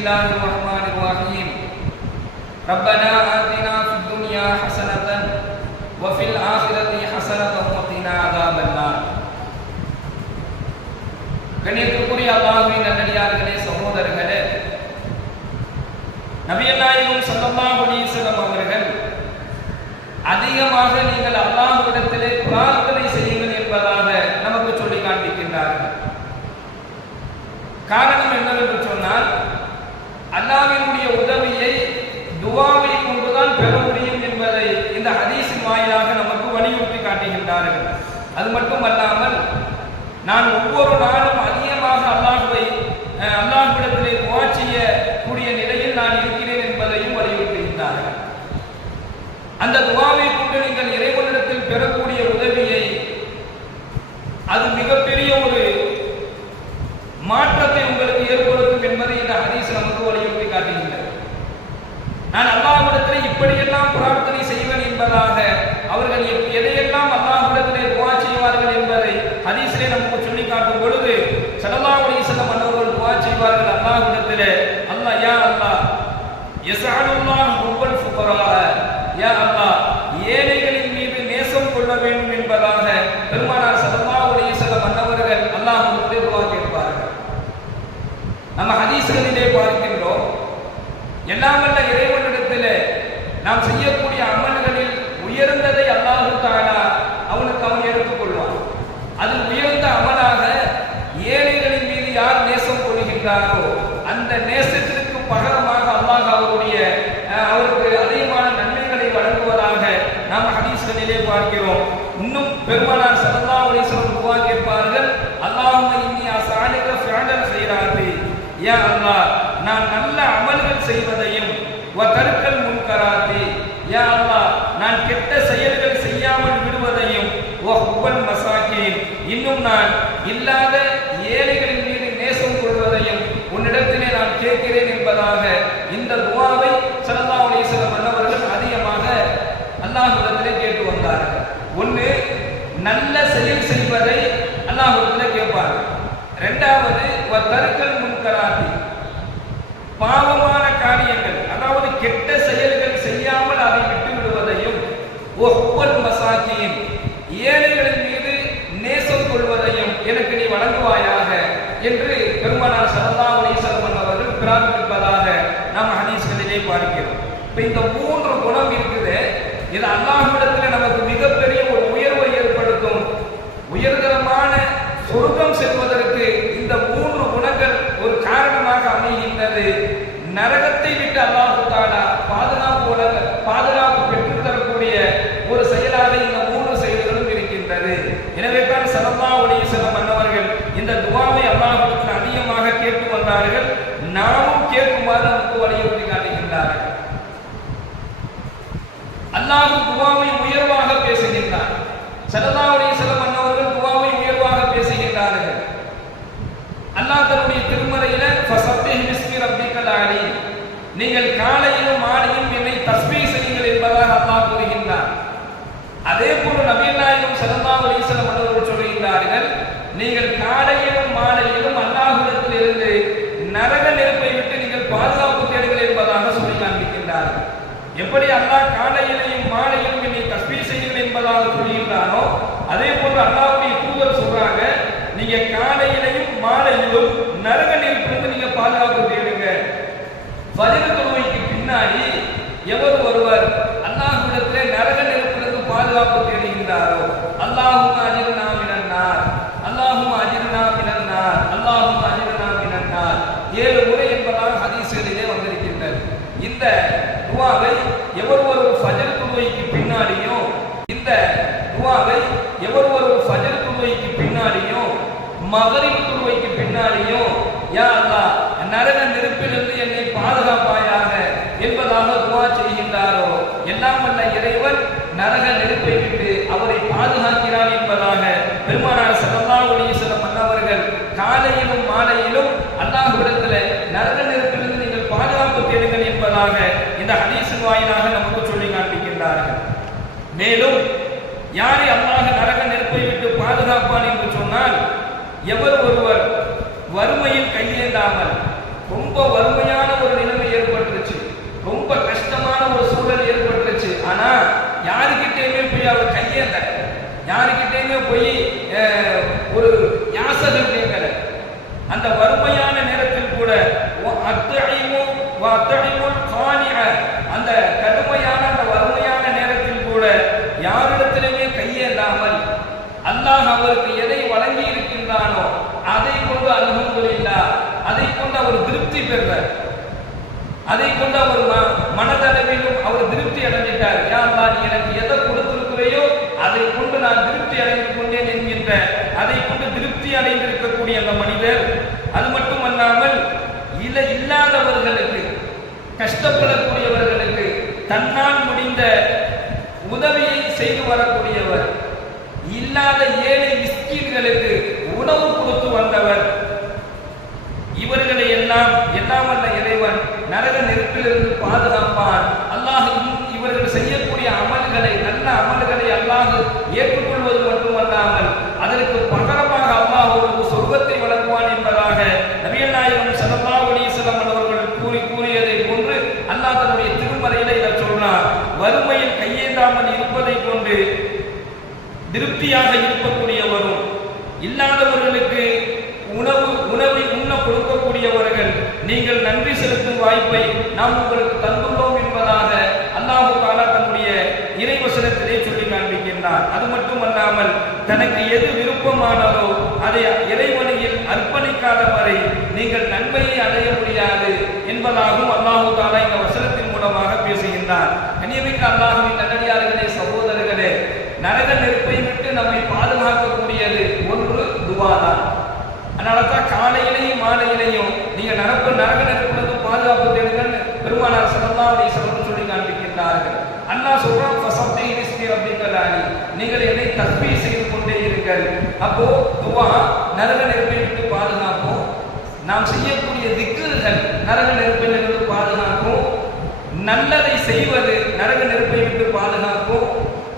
الله الرحمن الرحيم ربنا آتنا في الدنيا حسنة وفي الآخرة حسنة وقنا عذاب النار கண்ணியத்துக்குரிய அல்லாஹுவின் நல்லடியார்களே சகோதரர்களே நபிகள் நாயகம் ஸல்லல்லாஹு அலைஹி வஸல்லம் அவர்கள் அதிகமாக நீங்கள் அல்லாஹ்விடத்திலே பிரார்த்தனை செய்யுங்கள் என்பதாக நமக்கு சொல்லி காண்பிக்கின்றார்கள் காரணம் என்னவென்று சொன்னால் அது மட்டுமல்லாமல் நான் ஒவ்வொரு நாளும் அதிகமாக அல்லாஹுவை அஹ், அல்லாஹ்விடத்திலே துவா செய்யக்கூடிய நிலையில் நான் இருக்கிறேன் என்பதையும் வலியுறுத்துகின்றார்கள் அந்த துவாவை கொண்டு நீங்கள் இறைவனிடத்தில் பெறக்கூடிய உதவியை அது மிகப்பெரிய ஒரு மாற்றத்தை உங்களுக்கு ஏற்படுத்தும் என்பதை இந்த ஹதீஸ் நமக்கு வலியுறுத்தி காட்டுகின்றது நான் அல்லாஹ்விடத்தில் இப்படியெல்லாம் பிரார்த்தனை செய்வேன் என்பதாக அவர்கள் எப்- எதையெல்லாம் அல்லாஹ்விடத்திலே துவா செய்வார்கள் என்பதை ஹதீஸிலே நமக்கு சொல்லி காட்டும் பொழுது ஸல்லல்லாஹு அலைஹி வஸல்லம் அன்னவர்கள் துவா செய்வார்கள் அல்லாஹ்விடத்திலே அல்லாஹ் யா அல்லாஹ் யஸ்அலுல்லாஹ் ஹுப்பல் ஃபுகரா யா அல்லாஹ் ஏழைகளின் மீது நேசம் கொள்ள வேண்டும் என்பதாக பெருமானார் ஸல்லல்லாஹு அலைஹி வஸல்லம் அன்னவர்கள் அல்லாஹ்விடத்திலே துவா கேட்பார்கள். நம்ம ஹதீஸ்களிலே பார்க்கின்றோம் எல்லாம் வல்ல இறைவனிடத்திலே நாம் செய்யக்கூடிய அமல்களில் உயர்ந்ததை அல்லாஹு தானா அவனுக்கு அவன் எடுத்துக்கொள்வான் அது உயர்ந்த அமலாக ஏழைகளின் மீது யார் நேசம் கொள்கின்றாரோ அந்த நேச பகரமாக அல்லாஹ் அவருடைய அஹ், அவருக்கு அதிகமான நன்மைகளை வழங்குவதாக நாம் ஹதீஸ்களிலே பார்க்கிறோம் இன்னும் பெருமானார் ஸல்லல்லாஹு அலைஹி வஸல்லம் துஆ கேட்பார்கள் அல்லாஹும்ம இன்னி அஸ்அலுக ஃபிஅலல் கைராத்தி யா அல்லாஹ் நான் நல்ல அமல்கள் செய்வதையும் வ தருக்கல் முன்கராத்தி யா அல்லாஹ் நான் கெட்ட செயல்கள் செய்யாமல் விடுவதையும் வ ஹுப்பல் மசாக்கின் இன்னும் நான் இல்லாத ஏழைகளின் மீது நேசம் கொள்வதையும் உன்னிடத்திலே நான் கேட்கிறேன் என்பதாக இந்த துவாவை ஸல்லல்லாஹு அலைஹி வஸல்லம் அன்னவர்கள் அதிகமாக அல்லாஹ்விடத்திலே கேட்டு வந்தார்கள் ஒன்று நல்ல செயல் செய்வதை அல்லாஹ்விடத்திலே கேட்பார்கள் இரண்டாவது வ தருக்கல் முன்கராத்தி பாவமான காரியங்கள் அதாவது கெட்ட செயல்கள் செய்யாமல் அதை விட்டு விடுவதையும் ஒவ்வொரு மசாக்கியின் ஏழைகளின் மீது நேசம் கொள்வதையும் எனக்கு நீ வழங்குவாயாக என்று பெருமானார் சரதா அலைஹி அவர்கள் பிரார்த்திப்பதாக நாம் ஹதீஸ்களிலே பார்க்கிறோம். இப்ப இந்த மூன்று குணம் இருக்குது. இது அல்லாஹ்விடத்தில் நமக்கு மிகப்பெரிய ஒரு உயர்வை ஏற்படுத்தும் உயர்தரமான சொர்க்கம் செல்வதற்கு இந்த மூன்று குணங்கள் ஒரு காரணமாக அமைகின்றது நரகத்தை விட்டு அல்லாஹு தாலா பாதுகாப்பு உலக பாதுகாப்பு பெற்றுத் தரக்கூடிய ஒரு செயலாக இந்த மூன்று செயல்களும் இருக்கின்றது எனவே தான் ஸல்லல்லாஹு அலைஹி வஸல்லம் அன்னவர்கள் இந்த துஆவை அல்லாஹ்விடத்தில் அதிகமாக கேட்டு வந்தார்கள் நாமும் கேட்குமாறு நமக்கு வலியுறுத்தி காட்டுகின்றார்கள் அல்லாஹ் துவாவை உயர்வாக பேசுகின்றார். ஸல்லல்லாஹு அலைஹி வஸல்லம் துவாவை உயர்வாக பேசுகின்றார்கள். அல்லாஹ் தன்னுடைய திருமறையில ஃபஸப்பிஹ் பிஸ்மி ரப்பிக்கல் நீங்கள் காலையிலும் மாலையிலும் என்னை தஸ்மீ செய்யுங்கள் என்பதாக அல்லாஹ் கூறுகின்றார். அதே போல நபீர் நாயகம் ஸல்லல்லாஹு அலைஹி வஸல்லம் சொல்கின்றார்கள் நீங்கள் காலையிலும் மாலையிலும் அல்லாஹுடத்தில் இருந்து நரக நெருப்பை விட்டு நீங்கள் பாதுகாப்பு தேடுங்கள் என்பதாக சொல்லி காண்பிக்கின்றார்கள். எப்படி அல்லாஹ் காலையிலே மாலையிலும் என்னை தஸ்பீஹ் செய்யுங்கள் என்பதாக சொல்கின்றானோ அதே போன்று அல்லாஹ்வுடைய தூதர் சொல்றாங்க நீங்க காலையிலையும் மாலையிலும் நரக நெருப்பிலிருந்து நீங்க பாதுகாப்பு தேடுங்க ஃபஜர் தொழுகைக்கு பின்னாடி எவர் ஒருவர் அல்லாஹ்விடத்திலே நரக நெருப்பிலிருந்து என்பதாக இந்த ஹதீஸின் வாயிலாக நமக்கு சொல்லி காண்பிக்கின்றார்கள். மேலும் யாரை அல்லாஹ் நரக நெருப்பை விட்டு பாதுகாப்பான் என்று சொன்னால் எவர் ஒருவர் வறுமையில் கையேந்தாமல் ரொம்ப வறுமையான ஒரு நிலைமை ஏற்பட்டுருச்சு ரொம்ப கஷ்டமான ஒரு சூழல் ஏற்பட்டுருச்சு ஆனா யாருக்கிட்டேயுமே போய் அவர் கையேந்த யாருக்கிட்டேயுமே போய் ஒரு யாசகம் அல்லாஹ் அவருக்கு எதை வழங்கி இருக்கின்றானோ அதை கொண்டு அல்ஹம்துலில்லாஹ் அதை கொண்டு அவர் திருப்தி பெறுவார். அதை கொண்டு அவர் மனதளவிலும் அவர் திருப்தி அடைஞ்சிட்டார். யாரா நீ எனக்கு எதை கொடுத்திருக்கிறையோ அதை கொண்டு நான் திருப்தி அடைந்து கொண்டேன் என்கின்ற அதை கொண்டு திருப்தி அடைந்திருக்கக்கூடிய அந்த மனிதர். அது மட்டுமல்லாமல் இல்ல இல்லாதவர்களுக்கு கஷ்டப்படக்கூடியவர்களுக்கு தன்னால் முடிந்த உதவியை செய்து வரக்கூடியவர். இல்லாத ஏழை மிஸ்கீன்களுக்கு உணவு கொடுத்து வந்தவர். இவர்களை எல்லாம் எல்லாம் வல்ல இறைவன் நரக நெருப்பிலிருந்து பாதுகாப்பான் அல்லாஹ் இவர்கள் செய்யக்கூடிய அமல்களை நல்ல அமல்களை அல்லாஹ் ஏற்றுக்கொள்வது மட்டுமல்லாமல் அதற்கு பகரமாக அல்லாஹ் ஒரு சொர்க்கத்தை வழங்குவான் என்பதாக நபிகள் நாயகம் ஸல்லல்லாஹு அலைஹி வஸல்லம் அவர்கள் கூறி கூறியதை போன்று அல்லாஹ் தன்னுடைய திருமறையில இதை சொல்றான் வறுமையில் கையேந்தாமல் இருப்பதை கொண்டு திருப்தியாக இருக்கக்கூடியவரும் இல்லாதவர்களுக்கு உணவு உணவை உண்ண கொடுக்கக்கூடியவர்கள் நீங்கள் நன்றி செலுத்தும் வாய்ப்பை நாம் உங்களுக்கு தந்துள்ளோம் என்பதாக அல்லாஹு தாலா தன்னுடைய இறைவசனத்திலே சொல்லி காண்பிக்கின்றார் அது மட்டுமல்லாமல் தனக்கு எது விருப்பமானதோ அதை இறைவனையில் அர்ப்பணிக்காத வரை நீங்கள் நன்மையை அடைய முடியாது என்பதாகவும் அல்லாஹு தாலா இந்த வசனத்தின் மூலமாக பேசுகின்றார் கனியமிக்க அல்லாஹுவின் நல்லடியார்களே சகோதரர்களே நரக நெருப்பை விட்டு நம்மை பாதுகாக்கக்கூடியது ஒன்று துவா தான் அதனால தான் காலையிலையும் மாலையிலையும் நீங்க நரப்பு நரக நெருப்பிலிருந்து பாதுகாப்பு தேடுங்கள். பெருமானார் ஸல்லல்லாஹு அலைஹி வஸல்லம் சொல்லி காண்பிக்கின்றார்கள். அண்ணா சொல்றான் ஃபஸப்தி நீங்கள் என்னை தஸ்பீஹ் செய்து கொண்டே இருங்கள். அப்போ துவா நரக நெருப்பை விட்டு பாதுகாக்கும் நாம் செய்யக்கூடிய திக்குகள் நரக நெருப்பிலிருந்து பாதுகாக்கும் நல்லதை செய்வது நரக நெருப்பை விட்டு பாதுகாக்கும்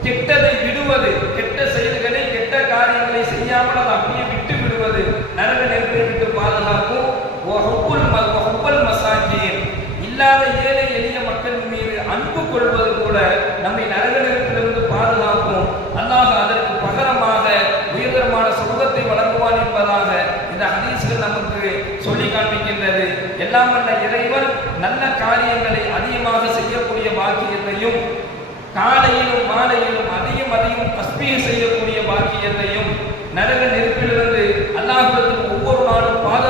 கெட்டதை விடுவது கெட்ட செயல்களை கெட்ட காரியங்களை செய்யாமல் அதை அப்படியே விட்டு விடுவது நரக நெருப்பை விட்டு பாதுகாக்கும் ஒஹுப்புல் ம- ஒஹுப்பல் மசாஜின் இல்லாத ஏழை எளிய மக்கள் மீது அன்பு கொள்வது கூட நம்மை நரக நெருப்பிலிருந்து பாதுகாக்கும் அல்லாஹ் அதற்கு பகரமாக உயர்தரமான சொர்க்கத்தை வழங்குவான் என்பதாக இந்த ஹதீஸ்கள் நமக்கு சொல்லி காண்பிக்கின்றது. எல்லாம் வல்ல இறைவர் நல்ல காரியங்களை அதிகமாக செய்யக்கூடிய பாக்கியத்தையும் காலையிலும் மாலையிலும் அதிகம் அதிகம் தஸ்பீஹ் செய்யக்கூடிய பாக்கியத்தையும் நரக நெருப்பிலிருந்து அல்லாஹ்விடத்தில் ஒவ்வொரு நாளும் பாதுகாப்பு